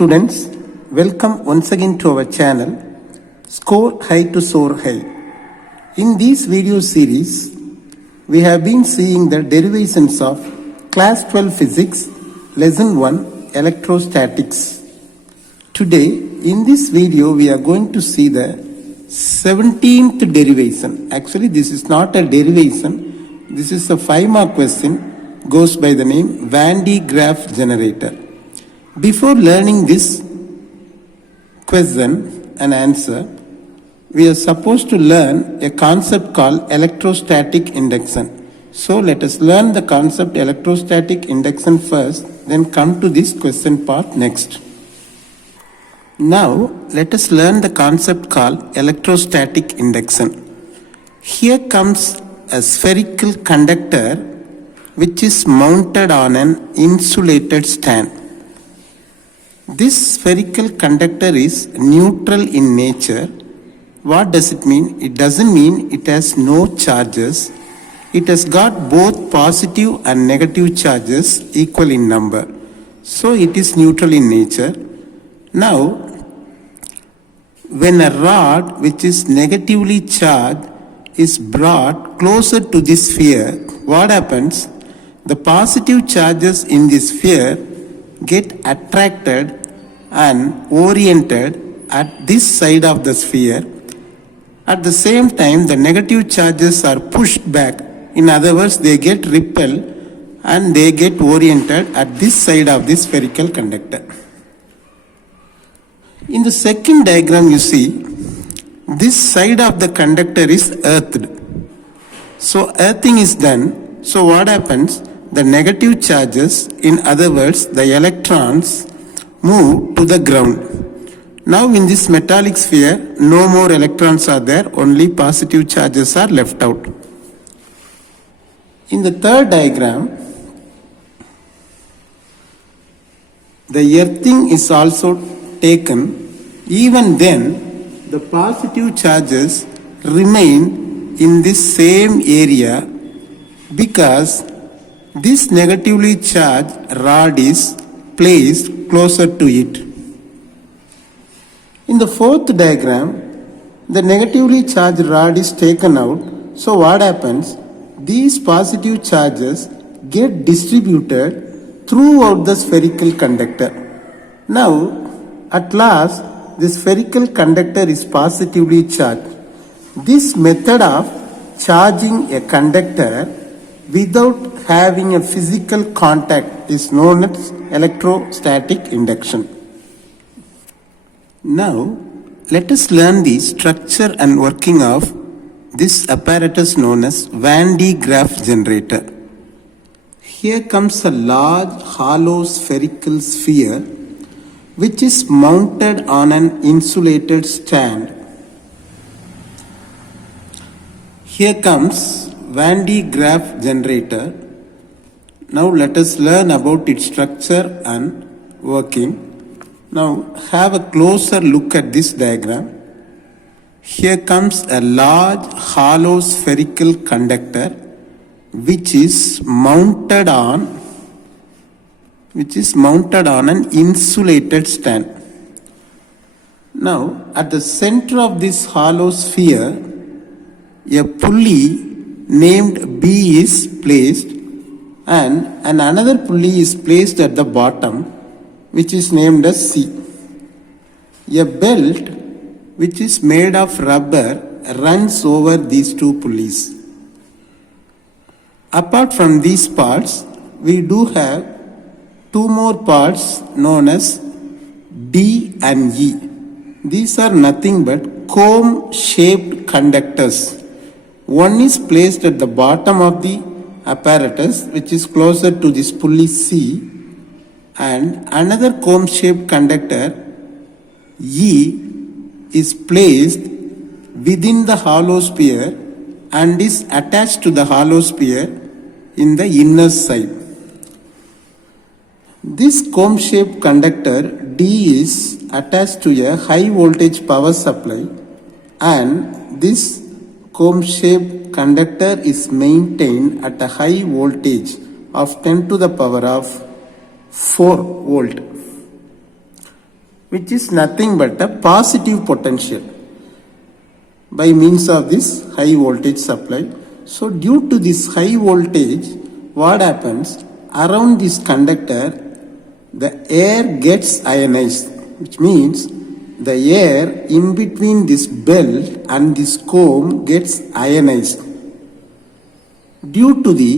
students, welcome once again to our channel Score High to Soar High. In this video series, we have been seeing the derivations of Class 12 Physics, Lesson 1, Electrostatics. Today, in this video, we are going to see the 17th derivation. Actually, this is not a derivation. This is a 5-mark question, goes by the name Van de Graaff generator. Before learning this question and answer, we are supposed to learn a concept called electrostatic induction. So let us learn the concept electrostatic induction first, then come to this question part next. Now let us learn the concept called electrostatic induction. Here comes a spherical conductor which is mounted on an insulated stand. This spherical conductor is neutral in nature. What does it mean? It doesn't mean it has no charges. It has got both positive and negative charges equal in number. So it is neutral in nature. Now, when a rod which is negatively charged is brought closer to this sphere, what happens? The positive charges in this sphere get attracted and oriented at this side of the sphere. At the same time, the negative charges are pushed back. In other words, they get repelled and they get oriented at this side of the spherical conductor. In the second diagram, you see, this side of the conductor is earthed. So earthing is done. So what happens? The negative charges, in other words, the electrons, move to the ground. Now in this metallic sphere, no more electrons are there, only positive charges are left out. In the third diagram, the earthing is also taken. Even then, the positive charges remain in this same area because this negatively charged rod is placed closer to it. In the fourth diagram, the negatively charged rod is taken out. So what happens? These positive charges get distributed throughout the spherical conductor. Now, at last, the spherical conductor is positively charged. This method of charging a conductor without having a physical contact is known as electrostatic induction. Now, let us learn the structure and working of this apparatus known as Van de Graaff generator. Here comes a large hollow spherical sphere which is mounted on an insulated stand. Here comes Van de Graaff generator. Now let us learn about its structure and working. Now have a closer look at this diagram. Here comes a large hollow spherical conductor which is mounted on an insulated stand. Now at the center of this hollow sphere, a pulley named B is placed and another pulley is placed at the bottom which is named as C. A belt which is made of rubber runs over these two pulleys. Apart from these parts, we do have two more parts known as D and E. These are nothing but comb-shaped conductors. One is placed at the bottom of the apparatus which is closer to this pulley C, and another comb-shaped conductor E is placed within the hollow sphere and is attached to the hollow sphere in the inner side. This comb-shaped conductor D is attached to a high voltage power supply, and this comb-shaped conductor is maintained at a high voltage of 10 to the power of 4 volt. which is nothing but a positive potential by means of this high voltage supply. So due to this high voltage, what happens? Around this conductor, the air gets ionized, which means the air in between this belt and this comb gets ionized due to the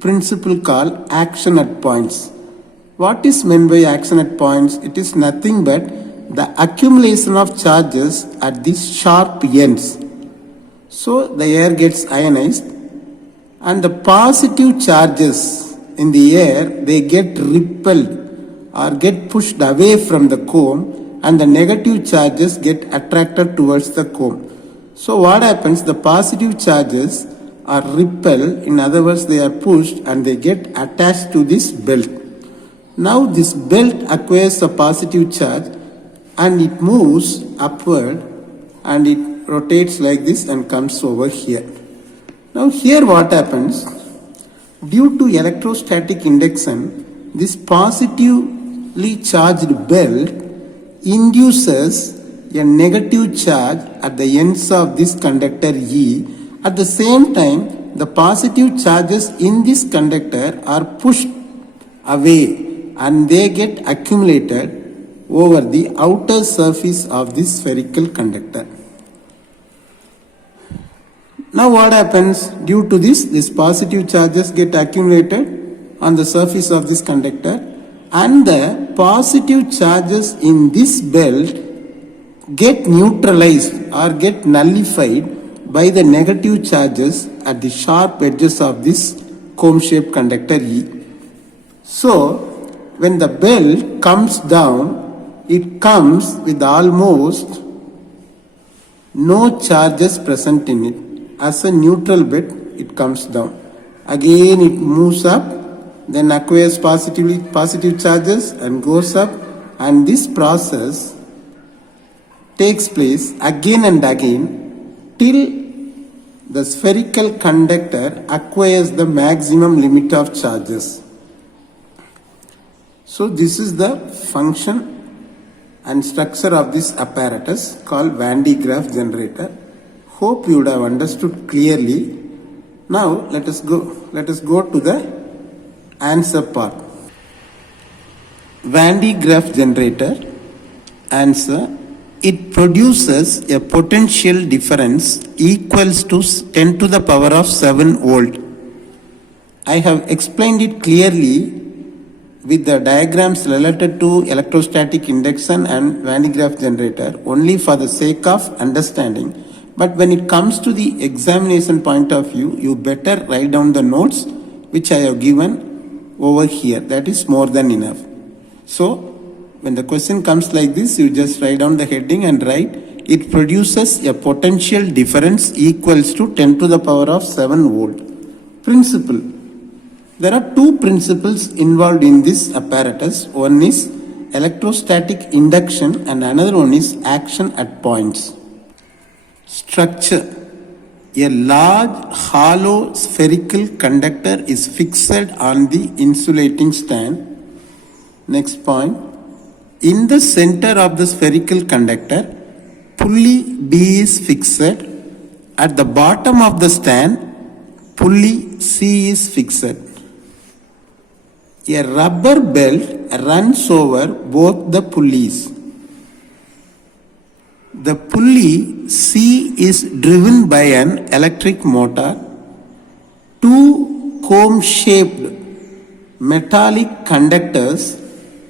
principle called action at points. What is meant by action at points? It is nothing but the accumulation of charges at these sharp ends. So the air gets ionized and the positive charges in the air, they get repelled or get pushed away from the comb, and the negative charges get attracted towards the comb. So what happens? The positive charges are repelled, in other words they are pushed and they get attached to this belt. Now this belt acquires a positive charge and it moves upward and it rotates like this and comes over here. Now here what happens? Due to electrostatic induction, this positively charged belt induces a negative charge at the ends of this conductor E. At the same time, the positive charges in this conductor are pushed away and they get accumulated over the outer surface of this spherical conductor. Now what happens? Due to this positive charges get accumulated on the surface of this conductor, and the positive charges in this belt get neutralized or get nullified by the negative charges at the sharp edges of this comb-shaped conductor E. So, when the belt comes down, it comes with almost no charges present in it. As a neutral bit, it comes down. Again, it moves up, then acquires positive charges and goes up, and this process takes place again and again till the spherical conductor acquires the maximum limit of charges. So this is the function and structure of this apparatus called Van de Graaff generator. Hope you would have understood clearly. Now let us go to the answer part. Van de Graaff generator answer: it produces a potential difference equals to 10 to the power of 7 volt. I have explained it clearly with the diagrams related to electrostatic induction and Van de Graaff generator only for the sake of understanding. But when it comes to the examination point of view, you better write down the notes which I have given over here. That is more than enough. So, when the question comes like this, you just write down the heading and write, it produces a potential difference equals to 10 to the power of 7 volt. Principle. There are two principles involved in this apparatus. One is electrostatic induction and another one is action at points. Structure. A large hollow spherical conductor is fixed on the insulating stand. Next point. In the center of the spherical conductor, pulley B is fixed. At the bottom of the stand, pulley C is fixed. A rubber belt runs over both the pulleys. The pulley C is driven by an electric motor. Two comb-shaped metallic conductors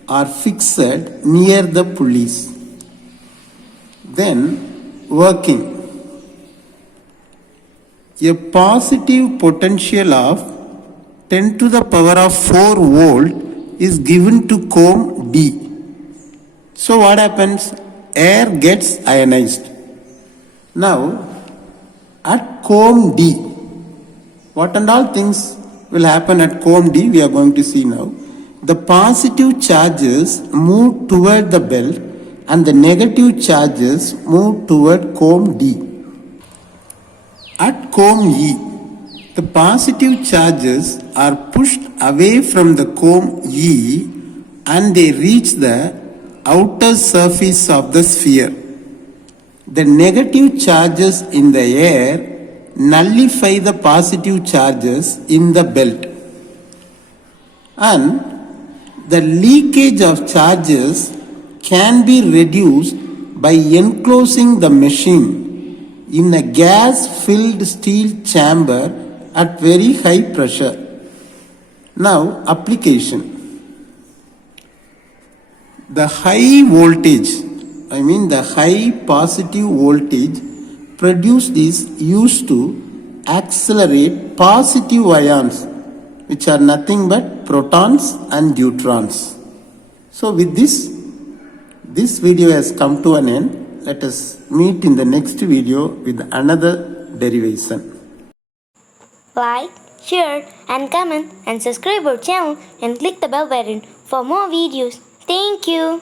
are fixed near the pulleys. Then, working. A positive potential of 10 to the power of 4 volt is given to comb D. So what happens? Air gets ionized. Now, at comb D, what and all things will happen at comb D, we are going to see now. The positive charges move toward the belt and the negative charges move toward comb D. At comb E, the positive charges are pushed away from the comb E and they reach the outer surface of the sphere. The negative charges in the air nullify the positive charges in the belt. And the leakage of charges can be reduced by enclosing the machine in a gas-filled steel chamber at very high pressure. Now, application. The high voltage, the high positive voltage produced is used to accelerate positive ions, which are nothing but protons and neutrons. So with this video has come to an end. Let us meet in the next video with another derivation. Like, share and comment and subscribe our channel and click the bell button for more videos. Thank you.